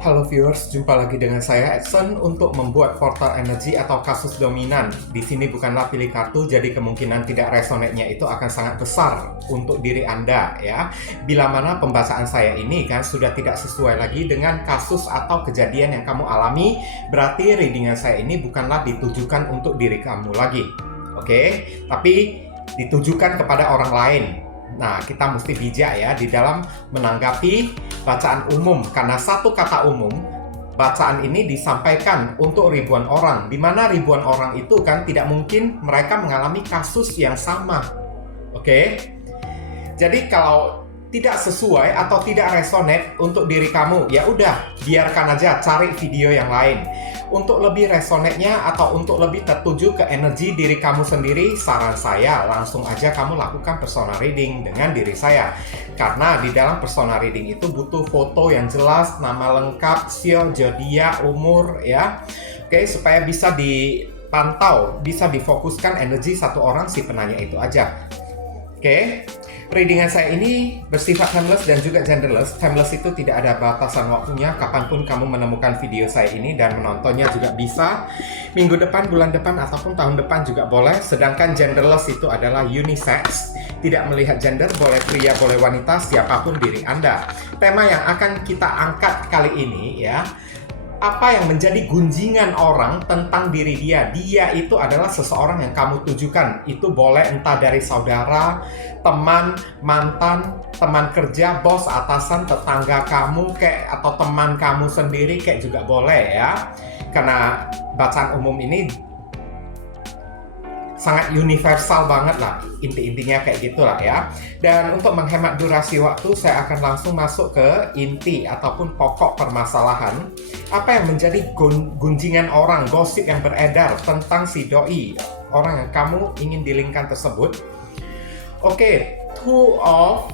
Halo viewers, jumpa lagi dengan saya Edson untuk membuat portal energi atau kasus dominan. Di sini bukanlah pilih kartu, jadi kemungkinan tidak resonate-nya itu akan sangat besar untuk diri Anda ya. Bila mana pembacaan saya ini kan sudah tidak sesuai lagi dengan kasus atau kejadian yang kamu alami, berarti readingan saya ini bukanlah ditujukan untuk diri kamu lagi. Oke, tapi ditujukan kepada orang lain. Nah, kita mesti bijak ya di dalam menanggapi bacaan umum, karena satu kata umum, bacaan ini disampaikan untuk ribuan orang, di mana ribuan orang itu kan tidak mungkin mereka mengalami kasus yang sama. Oke? Jadi kalau tidak sesuai atau tidak resonate untuk diri kamu, ya udah, biarkan aja, cari video yang lain. Untuk lebih resonate-nya atau untuk lebih tertuju ke energi diri kamu sendiri, saran saya langsung aja kamu lakukan personal reading dengan diri saya. Karena di dalam personal reading itu butuh foto yang jelas, nama lengkap, sio, zodiak, umur ya. Oke, supaya bisa dipantau, bisa difokuskan energi satu orang si penanya itu aja. Oke. Readingan saya ini bersifat timeless dan juga genderless. Timeless itu tidak ada batasan waktunya, kapanpun kamu menemukan video saya ini dan menontonnya juga bisa. Minggu depan, bulan depan, ataupun tahun depan juga boleh. Sedangkan genderless itu adalah unisex, tidak melihat gender, boleh pria, boleh wanita, siapapun diri Anda. Tema yang akan kita angkat kali ini ya, apa yang menjadi gunjingan orang tentang diri dia. Dia itu adalah seseorang yang kamu tujukan. Itu boleh entah dari saudara, teman, mantan, teman kerja, bos, atasan, tetangga kamu kayak, atau teman kamu sendiri kayak juga boleh ya. Karena bacaan umum ini sangat universal banget lah, inti-intinya kayak gitulah ya. Dan untuk menghemat durasi waktu, saya akan langsung masuk ke inti ataupun pokok permasalahan. Apa yang menjadi gunjingan orang, gosip yang beredar tentang si doi, orang yang kamu ingin dilingkan tersebut. Oke, Two of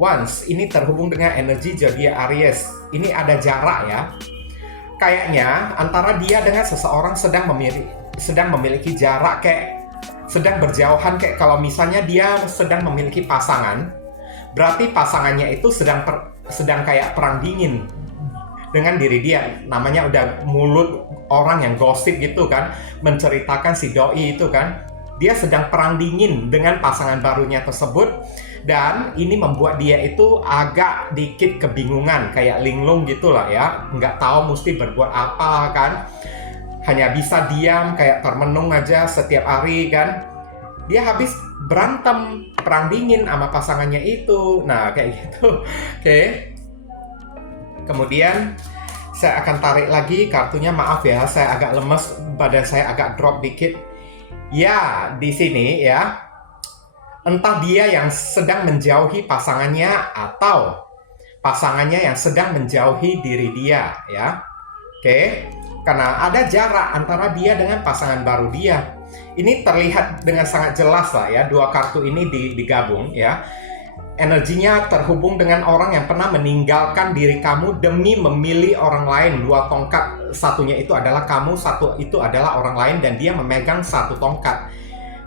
Wands ini terhubung dengan energi zodiak Aries. Ini ada jarak ya. Kayaknya antara dia dengan seseorang sedang memiliki jarak, kayak sedang berjauhan, kayak kalau misalnya dia sedang memiliki pasangan, berarti pasangannya itu sedang kayak perang dingin dengan diri dia. Namanya udah mulut orang yang gosip gitu kan, menceritakan si doi itu kan, dia sedang perang dingin dengan pasangan barunya tersebut. Dan ini membuat dia itu agak dikit kebingungan, kayak linglung gitulah ya, nggak tahu mesti berbuat apa kan. Hanya bisa diam, kayak termenung aja setiap hari kan. Dia habis berantem, perang dingin sama pasangannya itu. Nah, kayak gitu. Oke. Kemudian saya akan tarik lagi kartunya. Maaf ya, saya agak lemes, badan saya agak drop dikit. Ya, di sini ya. Entah dia yang sedang menjauhi pasangannya atau pasangannya yang sedang menjauhi diri dia ya. Oke. Karena ada jarak antara dia dengan pasangan baru dia. Ini terlihat dengan sangat jelas lah ya, dua kartu ini digabung ya. Energinya terhubung dengan orang yang pernah meninggalkan diri kamu demi memilih orang lain. Dua tongkat, satunya itu adalah kamu, satu itu adalah orang lain, dan dia memegang satu tongkat.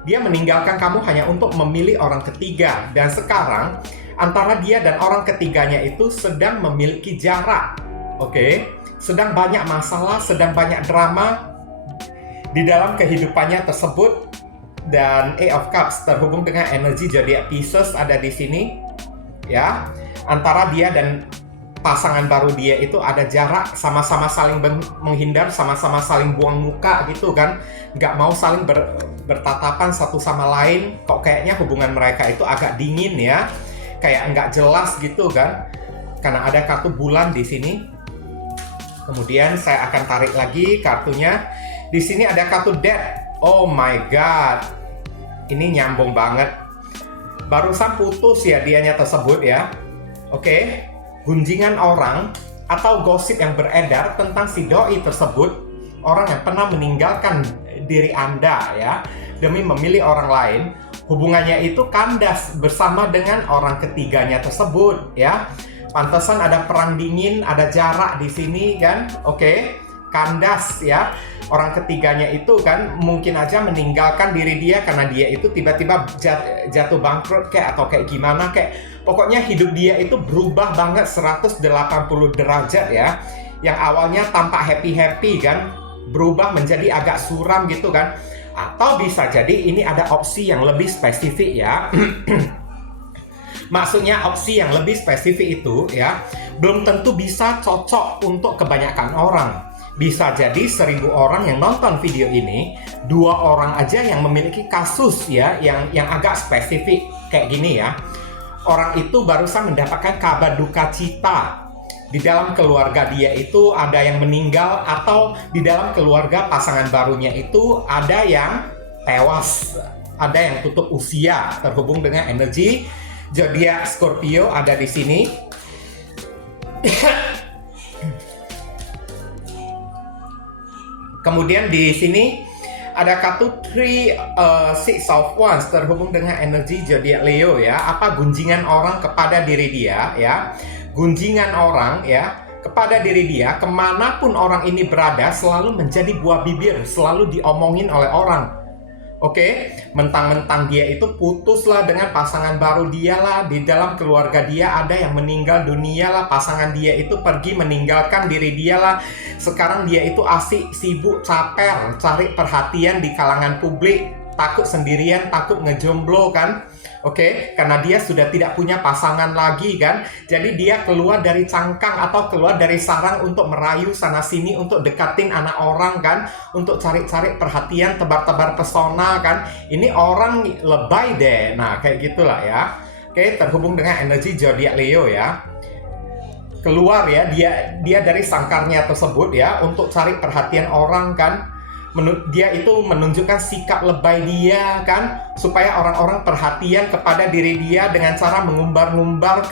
Dia meninggalkan kamu hanya untuk memilih orang ketiga. Dan sekarang antara dia dan orang ketiganya itu sedang memiliki jarak. Oke? Sedang banyak masalah, sedang banyak drama di dalam kehidupannya tersebut. Dan Eight of Cups terhubung dengan energi zodiak Pisces ada di sini ya. Antara dia dan pasangan baru dia itu ada jarak, sama-sama saling menghindar, sama-sama saling buang muka gitu kan, nggak mau saling bertatapan satu sama lain. Kok kayaknya hubungan mereka itu agak dingin ya, kayak nggak jelas gitu kan, karena ada kartu bulan di sini. Kemudian saya akan tarik lagi kartunya. Di sini ada kartu Death. Oh my god. Ini nyambung banget. Barusan putus ya dianya tersebut ya. Oke. Gunjingan orang atau gosip yang beredar tentang si doi tersebut, orang yang pernah meninggalkan diri Anda ya demi memilih orang lain. Hubungannya itu kandas bersama dengan orang ketiganya tersebut ya. Pantesan ada perang dingin, ada jarak di sini kan. Oke. kandas ya. Orang ketiganya itu kan mungkin aja meninggalkan diri dia karena dia itu tiba-tiba jatuh bangkrut kayak atau kayak gimana kayak. Pokoknya hidup dia itu berubah banget 180 derajat ya. Yang awalnya tampak happy-happy kan, berubah menjadi agak suram gitu kan. Atau bisa jadi ini ada opsi yang lebih spesifik ya. Maksudnya opsi yang lebih spesifik itu ya belum tentu bisa cocok untuk kebanyakan orang. Bisa jadi 1000 orang yang nonton video ini, 2 orang aja yang memiliki kasus ya yang agak spesifik kayak gini ya. Orang itu barusan mendapatkan kabar duka cita. Di dalam keluarga dia itu ada yang meninggal atau di dalam keluarga pasangan barunya itu ada yang tewas, ada yang tutup usia terhubung dengan energi zodiak Scorpio ada di sini. Kemudian di sini ada kartu Six of Wands terhubung dengan energi zodiak Leo ya. Apa gunjingan orang kepada diri dia ya? Gunjingan orang ya kepada diri dia, kemanapun orang ini berada selalu menjadi buah bibir, selalu diomongin oleh orang. Oke, mentang-mentang dia itu putuslah dengan pasangan baru dia lah, di dalam keluarga dia ada yang meninggal dunia lah, pasangan dia itu pergi meninggalkan diri dia lah. Sekarang dia itu asik, sibuk, caper, cari perhatian di kalangan publik, takut sendirian, takut ngejomblo kan. Oke, karena dia sudah tidak punya pasangan lagi kan. Jadi dia keluar dari cangkang atau keluar dari sarang untuk merayu sana sini, untuk dekatin anak orang kan, untuk cari-cari perhatian, tebar-tebar pesona kan. Ini orang lebay deh. Nah, kayak gitulah ya. Oke, terhubung dengan energi zodiak Leo ya. Keluar ya, dia dari sangkarnya tersebut ya untuk cari perhatian orang kan. Dia itu menunjukkan sikap lebay dia kan, supaya orang-orang perhatian kepada diri dia dengan cara mengumbar-ngumbar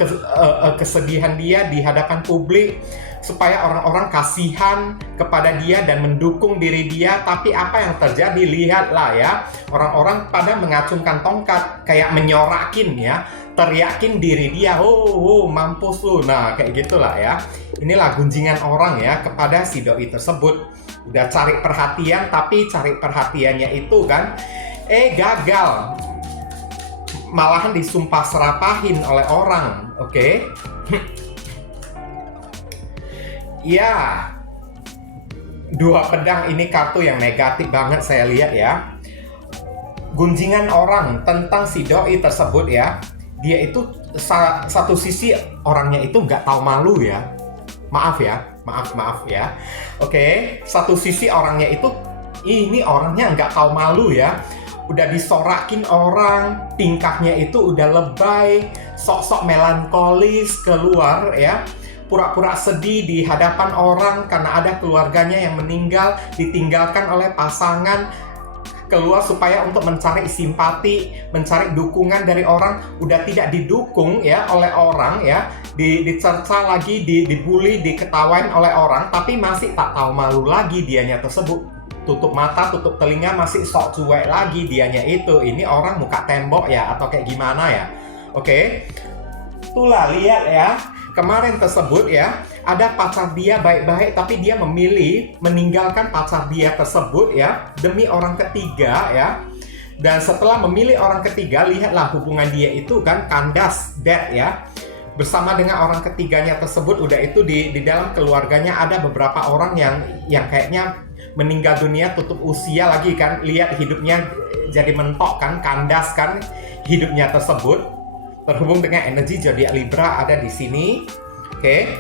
kesedihan dia di hadapan publik, supaya orang-orang kasihan kepada dia dan mendukung diri dia. Tapi apa yang terjadi, lihatlah ya, orang-orang pada mengacungkan tongkat kayak menyorakin ya, teriakin diri dia, oh mampus lu. Nah kayak gitulah ya. Inilah gunjingan orang ya kepada si doi tersebut. Udah cari perhatian, tapi cari perhatiannya itu kan gagal, malahan disumpah serapahin oleh orang. Oke. Ya, 2 pedang ini kartu yang negatif banget saya lihat ya. Gunjingan orang tentang si doi tersebut ya, dia itu satu sisi orangnya itu nggak tahu malu ya. Maaf ya. Oke, satu sisi orangnya itu ini orangnya nggak tahu malu ya. Udah disorakin orang, tingkahnya itu udah lebay, sok-sok melankolis keluar ya. Pura-pura sedih di hadapan orang karena ada keluarganya yang meninggal, ditinggalkan oleh pasangan. Keluar supaya untuk mencari simpati, mencari dukungan dari orang, udah tidak didukung ya oleh orang ya, dicerca lagi, dibully, diketawain oleh orang, tapi masih tak tahu malu lagi dianya tersebut. Tutup mata, tutup telinga, masih sok cuek lagi dianya itu. Ini orang muka tembok ya atau kayak gimana ya. Oke. Itulah, lihat ya. Kemarin tersebut ya, ada pacar dia baik-baik tapi dia memilih meninggalkan pacar dia tersebut ya demi orang ketiga ya. Dan setelah memilih orang ketiga, lihatlah hubungan dia itu kan kandas, dead ya. Bersama dengan orang ketiganya tersebut, udah itu di dalam keluarganya ada beberapa orang yang kayaknya meninggal dunia, tutup usia lagi kan. Lihat hidupnya jadi mentok kan, kandas kan hidupnya tersebut. Terhubung dengan energi zodiak Libra ada di sini. Oke.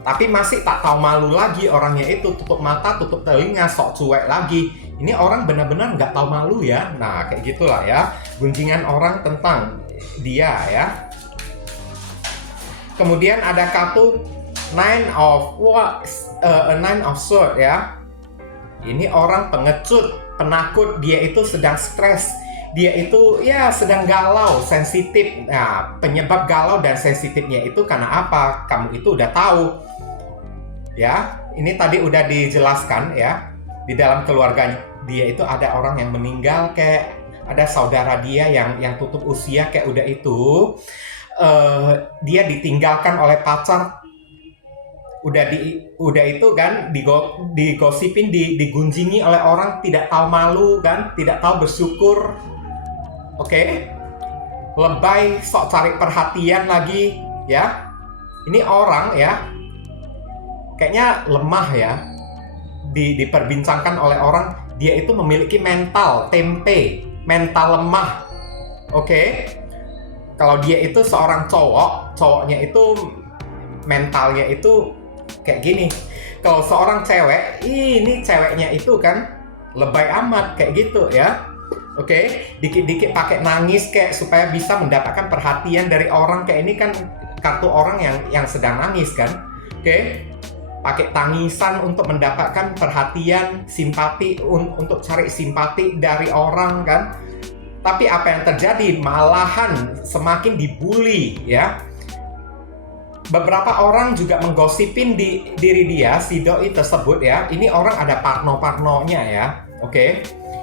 Tapi masih tak tahu malu lagi orangnya itu, tutup mata, tutup telinga, sok cuek lagi. Ini orang benar-benar nggak tahu malu ya. Nah, kayak gitulah ya. Gunjingan orang tentang dia ya. Kemudian ada kartu Nine of Swords ya. Ini orang pengecut, penakut, dia itu sedang stres. Dia itu ya sedang galau, sensitif. Nah, penyebab galau dan sensitifnya itu karena apa? Kamu itu udah tahu. Ya, ini tadi udah dijelaskan ya. Di dalam keluarga dia itu ada orang yang meninggal, kayak ada saudara dia yang tutup usia kayak udah itu. Dia ditinggalkan oleh pacar udah itu kan digosipin, digunjingi oleh orang, tidak tahu malu kan, tidak tahu bersyukur. Oke. Lebay, sok cari perhatian lagi ya. Ini orang ya kayaknya lemah ya, diperbincangkan oleh orang, dia itu memiliki mental tempe, mental lemah. Oke. Kalau dia itu seorang cowoknya itu mentalnya itu kayak gini. Kalau seorang cewek, ini ceweknya itu kan lebay amat kayak gitu ya. Oke, dikit-dikit pakai nangis kayak supaya bisa mendapatkan perhatian dari orang, kayak ini kan kartu orang yang sedang nangis kan. Oke. Pakai tangisan untuk mendapatkan perhatian, simpati, untuk cari simpati dari orang kan. Tapi apa yang terjadi? Malahan semakin dibully ya. Beberapa orang juga menggosipin di diri dia, si doi tersebut ya. Ini orang ada parno-parnonya ya. Oke.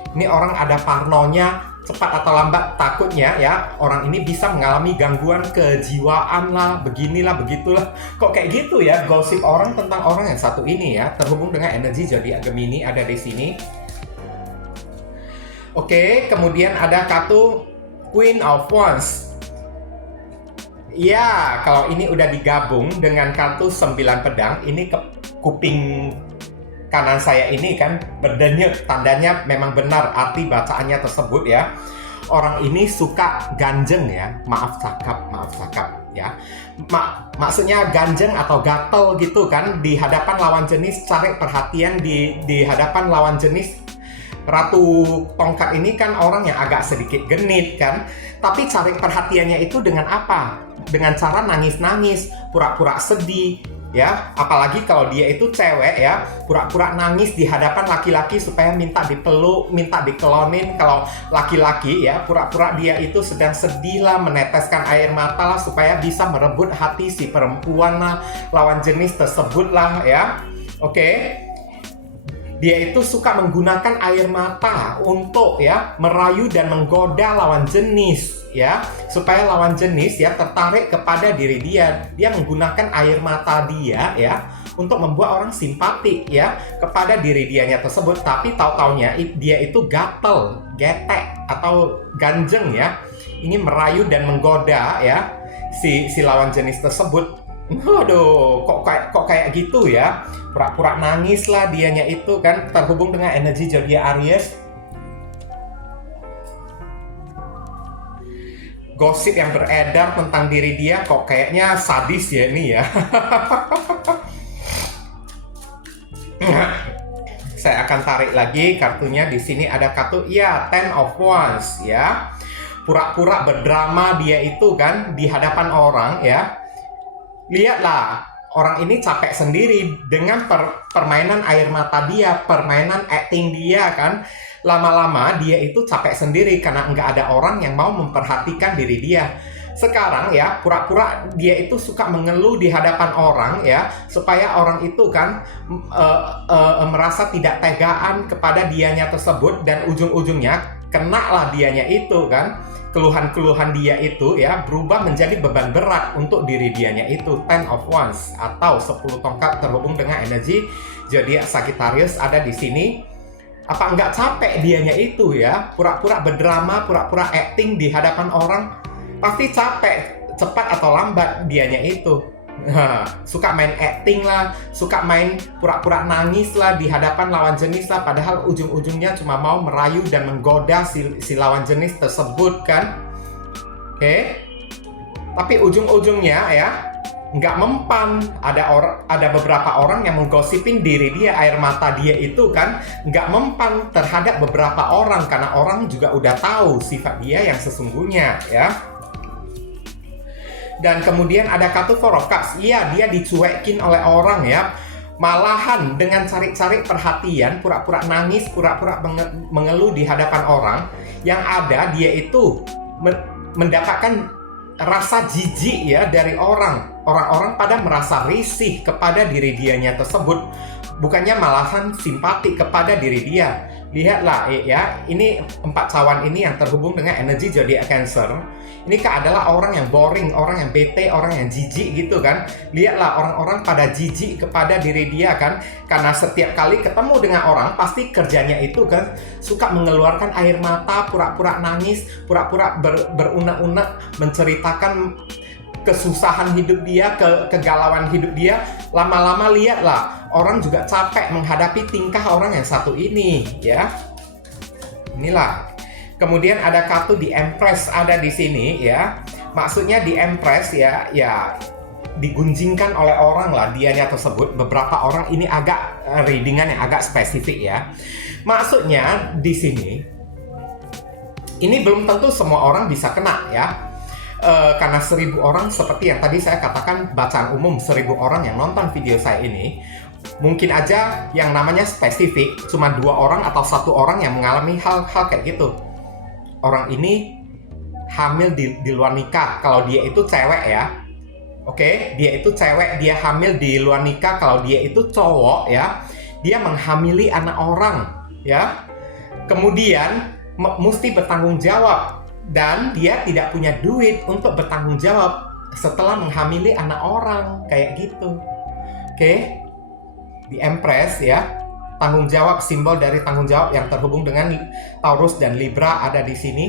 Ini orang ada parnonya, cepat atau lambat takutnya ya orang ini bisa mengalami gangguan kejiwaan lah, beginilah, begitulah. Kok kayak gitu ya gosip orang tentang orang yang satu ini ya, terhubung dengan energi zodiak Gemini ada di sini. Oke, kemudian ada kartu Queen of Wands. Ya, kalau ini udah digabung dengan kartu 9 pedang, ini ke kuping kanan saya ini kan berdenyut, tandanya memang benar arti bacaannya tersebut ya. Orang ini suka ganjeng ya, maaf cakap ya. Maksudnya ganjeng atau gatel gitu kan di hadapan lawan jenis, cari perhatian di hadapan lawan jenis. Ratu tongkat ini kan orang yang agak sedikit genit kan, tapi cari perhatiannya itu dengan apa? Dengan cara nangis-nangis, pura-pura sedih ya, apalagi kalau dia itu cewek ya, pura-pura nangis di hadapan laki-laki supaya minta dipeluk, minta dikelonin. Kalau laki-laki ya, pura-pura dia itu sedang sedih lah, meneteskan air mata lah supaya bisa merebut hati si perempuan lah, lawan jenis tersebut lah ya. Oke. Dia itu suka menggunakan air mata untuk ya merayu dan menggoda lawan jenis ya, supaya lawan jenis ya tertarik kepada diri dia. Dia menggunakan air mata dia ya untuk membuat orang simpati ya kepada diri dianya tersebut. Tapi tahu-taunya dia itu gatel, getek atau ganjeng ya, ingin merayu dan menggoda ya si lawan jenis tersebut. Waduh, kok kayak gitu ya? Pura-pura nangis lah dianya itu kan, terhubung dengan energi zodiak Aries. Gosip yang beredar tentang diri dia kok kayaknya sadis ya ini ya. Saya akan tarik lagi kartunya. Di sini ada kartu ya Ten of Wands ya. Pura-pura berdrama dia itu kan di hadapan orang ya. Lihatlah, orang ini capek sendiri dengan permainan air mata dia, permainan acting dia kan. Lama-lama dia itu capek sendiri karena nggak ada orang yang mau memperhatikan diri dia. Sekarang ya, pura-pura dia itu suka mengeluh di hadapan orang ya, supaya orang itu kan merasa tidak tegaan kepada dianya tersebut, dan ujung-ujungnya kenalah dianya itu kan. Keluhan-keluhan dia itu ya berubah menjadi beban berat untuk diri dianya itu. Ten of Wands atau 10 tongkat terhubung dengan energi zodiak Sagittarius ada di sini. Apa nggak capek dianya itu ya? Pura-pura berdrama, pura-pura acting di hadapan orang. Pasti capek, cepat atau lambat dianya itu. Suka main acting lah, suka main pura-pura nangis lah di hadapan lawan jenis lah, padahal ujung-ujungnya cuma mau merayu dan menggoda si lawan jenis tersebut kan. Oke. Tapi ujung-ujungnya ya nggak mempan. Ada beberapa orang yang menggosipin diri dia, air mata dia itu kan nggak mempan terhadap beberapa orang, karena orang juga udah tahu sifat dia yang sesungguhnya ya. Dan kemudian ada kartu Four of Cups. Iya, dia dicuekin oleh orang ya. Malahan dengan cari-cari perhatian, pura-pura nangis, pura-pura mengeluh di hadapan orang. Yang ada dia itu mendapatkan rasa jijik ya dari orang. Orang-orang pada merasa risih kepada diri dianya tersebut. Bukannya malahan simpati kepada diri dia. lihatlah ya, ini 4 cawan ini yang terhubung dengan energi zodiak Cancer. Ini adalah orang yang boring, orang yang bete, orang yang jijik gitu kan. Lihatlah orang-orang pada jijik kepada diri dia kan, karena setiap kali ketemu dengan orang pasti kerjanya itu kan suka mengeluarkan air mata, pura-pura nangis, pura-pura berunek-unek menceritakan kesusahan hidup dia, kegalauan hidup dia. Lama-lama lihatlah, orang juga capek menghadapi tingkah orang yang satu ini ya. Inilah. Kemudian ada kartu di Empress ada di sini ya. Maksudnya di Empress ya digunjingkan oleh orang lah dianya tersebut. Beberapa orang ini agak readingan yang agak spesifik ya. Maksudnya di sini ini belum tentu semua orang bisa kena ya. Karena 1000 orang seperti yang tadi saya katakan, bacaan umum 1000 orang yang nonton video saya ini, mungkin aja yang namanya spesifik cuma 2 orang atau 1 orang yang mengalami hal-hal kayak gitu. Orang ini hamil di luar nikah kalau dia itu cewek ya. Oke, dia itu cewek, dia hamil di luar nikah. Kalau dia itu cowok ya, dia menghamili anak orang ya. Kemudian mesti bertanggung jawab, dan dia tidak punya duit untuk bertanggung jawab setelah menghamili anak orang kayak gitu. Oke, di Empress ya, tanggung jawab, simbol dari tanggung jawab yang terhubung dengan Taurus dan Libra ada di sini.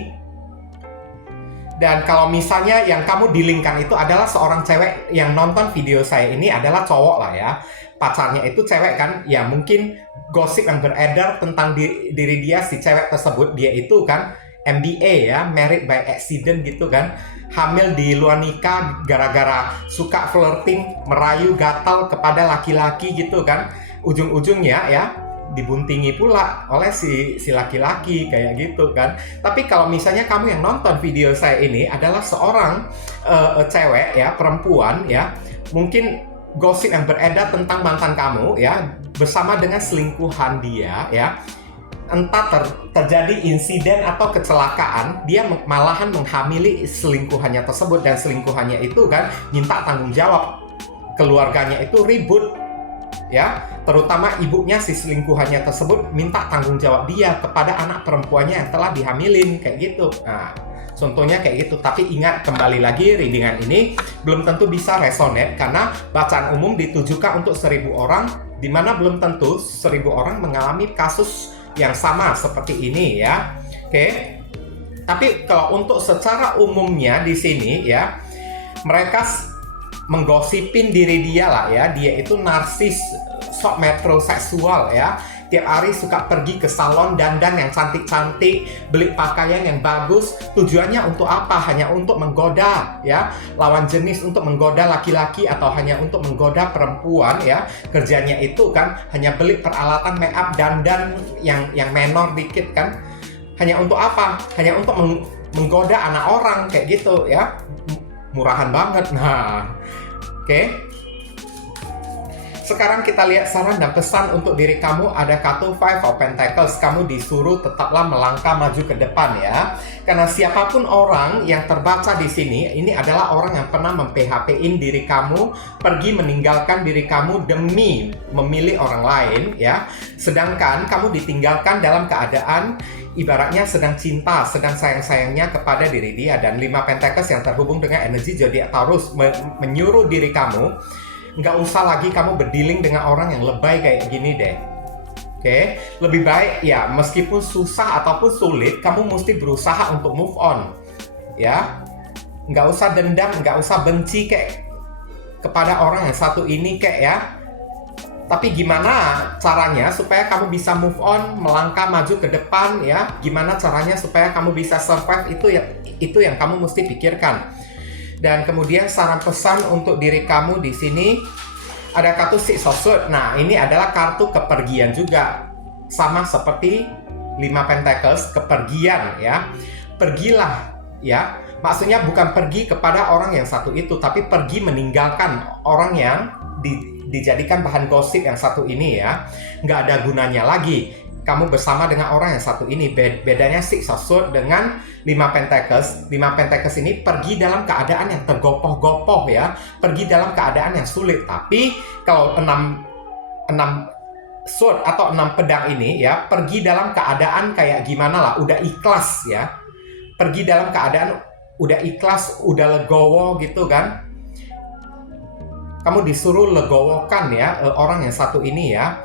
Dan kalau misalnya yang kamu dilingkan itu adalah seorang cewek, yang nonton video saya ini adalah cowok lah ya, pacarnya itu cewek kan, ya mungkin gosip yang beredar tentang diri dia, si cewek tersebut, dia itu kan MBA ya, married by accident gitu kan, hamil di luar nikah gara-gara suka flirting, merayu, gatal kepada laki-laki gitu kan. Ujung-ujungnya ya dibuntingi pula oleh si laki-laki kayak gitu kan. Tapi kalau misalnya kamu yang nonton video saya ini adalah seorang cewek ya, perempuan ya, mungkin gosip yang beredar tentang mantan kamu ya bersama dengan selingkuhan dia ya, entah terjadi insiden atau kecelakaan, dia malahan menghamili selingkuhannya tersebut, dan selingkuhannya itu kan minta tanggung jawab, keluarganya itu ribut ya, terutama ibunya si selingkuhannya tersebut minta tanggung jawab dia kepada anak perempuannya yang telah dihamilin kayak gitu. Nah, contohnya kayak gitu. Tapi ingat, kembali lagi, readingan ini belum tentu bisa resonate karena bacaan umum ditujukan untuk 1000 orang, di mana belum tentu 1000 orang mengalami kasus yang sama seperti ini ya. Oke. Tapi kalau untuk secara umumnya di sini ya, mereka menggosipin diri dia lah ya, dia itu narsis, sok metroseksual ya, tiap hari suka pergi ke salon, dandan yang cantik-cantik, beli pakaian yang bagus. Tujuannya untuk apa? Hanya untuk menggoda ya lawan jenis, untuk menggoda laki-laki, atau hanya untuk menggoda perempuan ya. Kerjanya itu kan hanya beli peralatan make up, dandan yang menor dikit kan. Hanya untuk apa? Hanya untuk menggoda anak orang kayak gitu ya. Murahan banget. Nah, oke. Sekarang kita lihat saran dan pesan untuk diri kamu. Ada kartu Five of Pentacles. Kamu disuruh tetaplah melangkah maju ke depan ya. Karena siapapun orang yang terbaca di sini, ini adalah orang yang pernah mem-PHP-in diri kamu, pergi meninggalkan diri kamu demi memilih orang lain ya. Sedangkan kamu ditinggalkan dalam keadaan ibaratnya sedang cinta, sedang sayang-sayangnya kepada diri dia. Dan 5 Pentacles yang terhubung dengan energi zodiak Taurus menyuruh diri kamu, nggak usah lagi kamu berdealing dengan orang yang lebay kayak gini deh. Oke, lebih baik ya, meskipun susah ataupun sulit, kamu mesti berusaha untuk move on ya. Nggak usah dendam, nggak usah benci kayak kepada orang yang satu ini kayak ya. Tapi gimana caranya supaya kamu bisa move on, melangkah maju ke depan ya? Gimana caranya supaya kamu bisa survive, itu yang kamu mesti pikirkan. Dan kemudian saran pesan untuk diri kamu di sini ada kartu Six of Swords. Nah, ini adalah kartu kepergian juga, sama seperti 5 Pentacles, kepergian ya. Pergilah ya. Maksudnya bukan pergi kepada orang yang satu itu, tapi pergi meninggalkan orang yang dijadikan bahan gosip yang satu ini ya. Nggak ada gunanya lagi kamu bersama dengan orang yang satu ini. Bedanya Six of Swords dengan 5 Pentacles. 5 Pentacles ini pergi dalam keadaan yang tergopoh-gopoh ya, pergi dalam keadaan yang sulit. Tapi kalau 6 sword atau 6 pedang ini ya, pergi dalam keadaan kayak gimana lah, udah ikhlas ya. Pergi dalam keadaan udah ikhlas, udah legowo gitu kan. Kamu disuruh legowokan ya orang yang satu ini ya.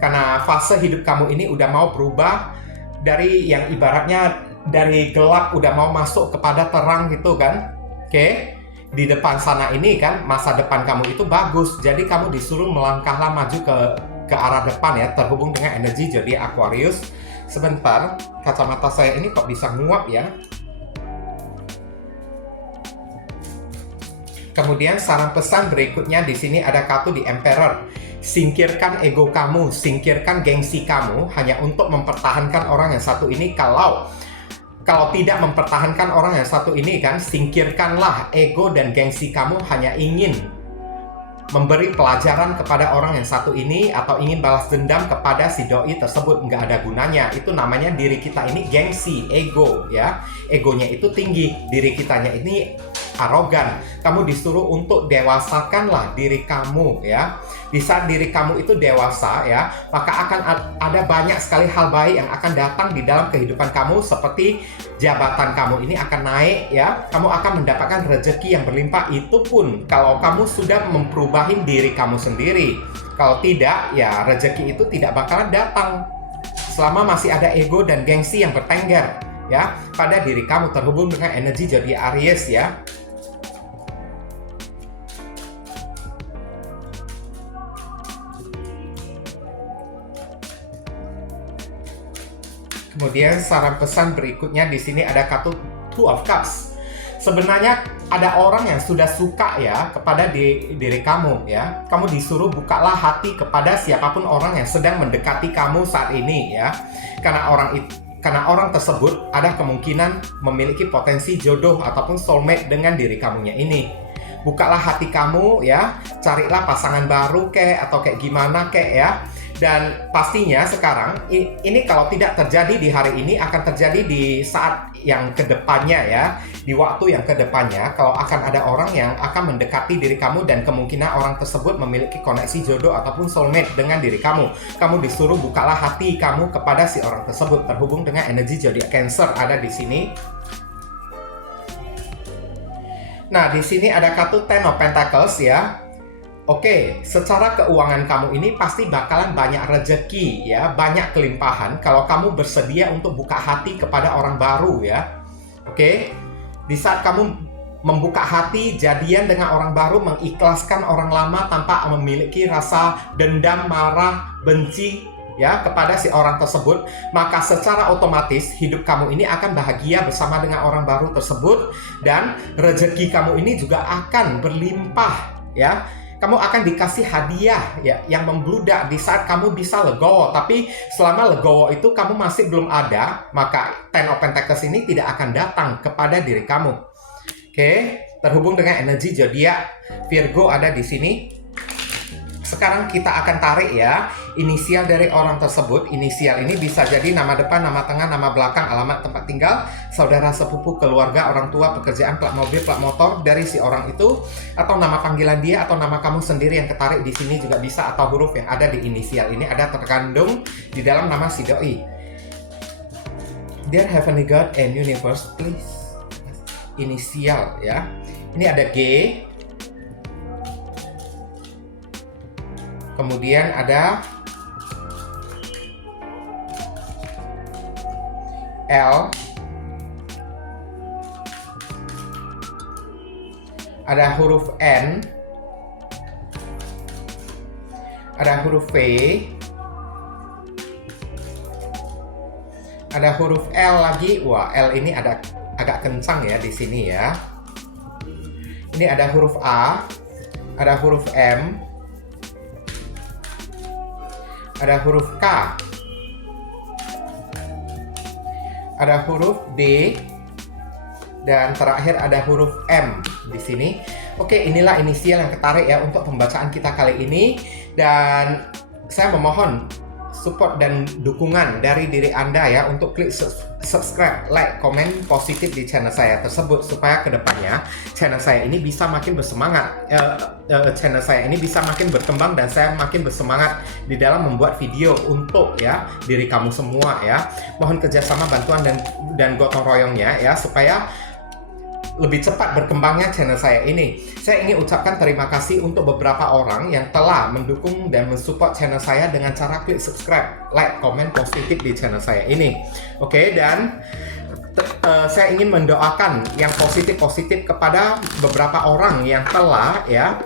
Karena fase hidup kamu ini udah mau berubah dari yang ibaratnya dari gelap udah mau masuk kepada terang gitu kan. Oke. Di depan sana ini kan masa depan kamu itu bagus, jadi kamu disuruh melangkahlah maju ke arah depan ya, terhubung dengan energi jadi Aquarius. Sebentar, kacamata saya ini kok bisa nguap ya. Kemudian saran pesan berikutnya di sini ada kartu di Emperor. Singkirkan ego kamu, singkirkan gengsi kamu hanya untuk mempertahankan orang yang satu ini. Kalau tidak mempertahankan orang yang satu ini kan, singkirkanlah ego dan gengsi kamu hanya ingin memberi pelajaran kepada orang yang satu ini atau ingin balas dendam kepada si doi tersebut. Nggak ada gunanya. Itu namanya diri kita ini gengsi, ego ya. Egonya itu tinggi, diri kitanya ini arogan. Kamu disuruh untuk dewasakanlah diri kamu ya. Di saat diri kamu itu dewasa ya, maka akan ada banyak sekali hal baik yang akan datang di dalam kehidupan kamu, seperti jabatan kamu ini akan naik ya. Kamu akan mendapatkan rezeki yang berlimpah, itu pun kalau kamu sudah memperubahin diri kamu sendiri. Kalau tidak ya rezeki itu tidak bakalan datang selama masih ada ego dan gengsi yang bertengger ya pada diri kamu, terhubung dengan energi zodiak Aries ya. Kemudian saran pesan berikutnya di sini ada kartu Two of Cups. Sebenarnya ada orang yang sudah suka ya kepada diri kamu ya. Kamu disuruh bukalah hati kepada siapapun orang yang sedang mendekati kamu saat ini ya. Karena orang tersebut ada kemungkinan memiliki potensi jodoh ataupun soulmate dengan diri kamunya ini. Bukalah hati kamu ya, carilah pasangan baru atau kayak gimana ya. Dan pastinya sekarang ini kalau tidak terjadi di hari ini akan terjadi di saat yang kedepannya ya, di waktu yang kedepannya, kalau akan ada orang yang akan mendekati diri kamu dan kemungkinan orang tersebut memiliki koneksi jodoh ataupun soulmate dengan diri kamu. Kamu disuruh bukalah hati kamu kepada si orang tersebut, terhubung dengan energi zodiak Cancer ada di sini. Nah, di sini ada kartu Ten of Pentacles ya. Oke, secara keuangan kamu ini pasti bakalan banyak rezeki ya, banyak kelimpahan kalau kamu bersedia untuk buka hati kepada orang baru ya. Oke, di saat kamu membuka hati, jadian dengan orang baru, mengikhlaskan orang lama tanpa memiliki rasa dendam, marah, benci ya kepada si orang tersebut, maka secara otomatis hidup kamu ini akan bahagia bersama dengan orang baru tersebut, dan rezeki kamu ini juga akan berlimpah ya. Kamu akan dikasih hadiah ya yang membludak di saat kamu bisa legowo. Tapi selama legowo itu kamu masih belum ada, maka Ten of Pentacles ini tidak akan datang kepada diri kamu. Oke, terhubung dengan energi zodiak Virgo ada di sini. Sekarang kita akan tarik ya inisial dari orang tersebut. Inisial ini bisa jadi nama depan, nama tengah, nama belakang, alamat tempat tinggal, saudara sepupu, keluarga, orang tua, pekerjaan, plat mobil, plat motor dari si orang itu, atau nama panggilan dia, atau nama kamu sendiri yang ketarik di sini juga bisa, atau huruf yang ada di inisial ini ada terkandung di dalam nama si doi. Dear Heavenly God and Universe, please. Inisial ya. Ini ada G. Kemudian ada L, ada huruf N, ada huruf V, ada huruf L lagi. Wah, L ini ada agak kencang ya di sini ya. Ini ada huruf A, ada huruf M, ada huruf K, ada huruf D, dan terakhir ada huruf M di sini. Oke, inilah inisial yang ketarik ya untuk pembacaan kita kali ini. Dan saya memohon support dan dukungan dari diri Anda ya untuk klik subscribe, like, komen positif di channel saya tersebut supaya kedepannya channel saya ini bisa makin bersemangat, channel saya ini bisa makin berkembang dan saya makin bersemangat di dalam membuat video untuk ya diri kamu semua ya. Mohon kerjasama, bantuan dan gotong royongnya ya supaya lebih cepat berkembangnya channel saya ini. Saya ingin ucapkan terima kasih untuk beberapa orang yang telah mendukung dan mensupport channel saya dengan cara klik subscribe, like, komen positif di channel saya ini. Oke, dan saya ingin mendoakan yang positif-positif kepada beberapa orang yang telah ya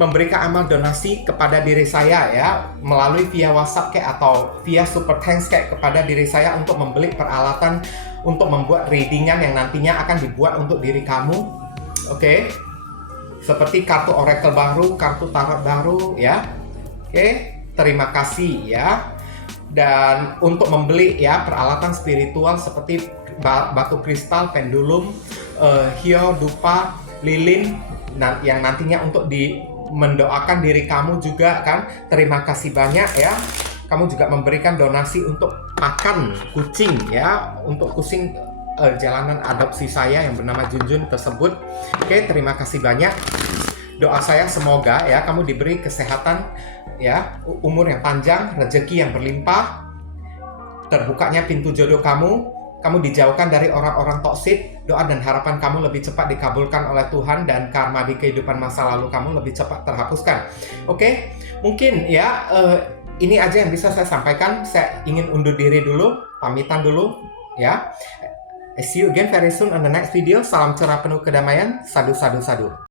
memberikan amal donasi kepada diri saya ya melalui via WhatsApp kayak atau via super thanks kayak kepada diri saya untuk membeli peralatan untuk membuat readingan yang nantinya akan dibuat untuk diri kamu. Oke. Seperti kartu oracle baru, kartu tarot baru ya. Oke, terima kasih ya. Dan untuk membeli ya peralatan spiritual seperti batu kristal, pendulum, hio, dupa, lilin yang nantinya untuk mendoakan diri kamu juga kan. Terima kasih banyak ya. Kamu juga memberikan donasi untuk pakan kucing ya, untuk kucing jalanan adopsi saya yang bernama Junjun tersebut. Oke, terima kasih banyak. Doa saya semoga ya kamu diberi kesehatan ya, umur yang panjang, rezeki yang berlimpah, terbukanya pintu jodoh kamu dijauhkan dari orang-orang toksik, doa dan harapan kamu lebih cepat dikabulkan oleh Tuhan, dan karma di kehidupan masa lalu kamu lebih cepat terhapuskan. Oke, mungkin ya ini aja yang bisa saya sampaikan. Saya ingin undur diri dulu, pamitan dulu ya. See you again very soon on the next video. Salam cerah penuh kedamaian. Sadu, sadu, sadu.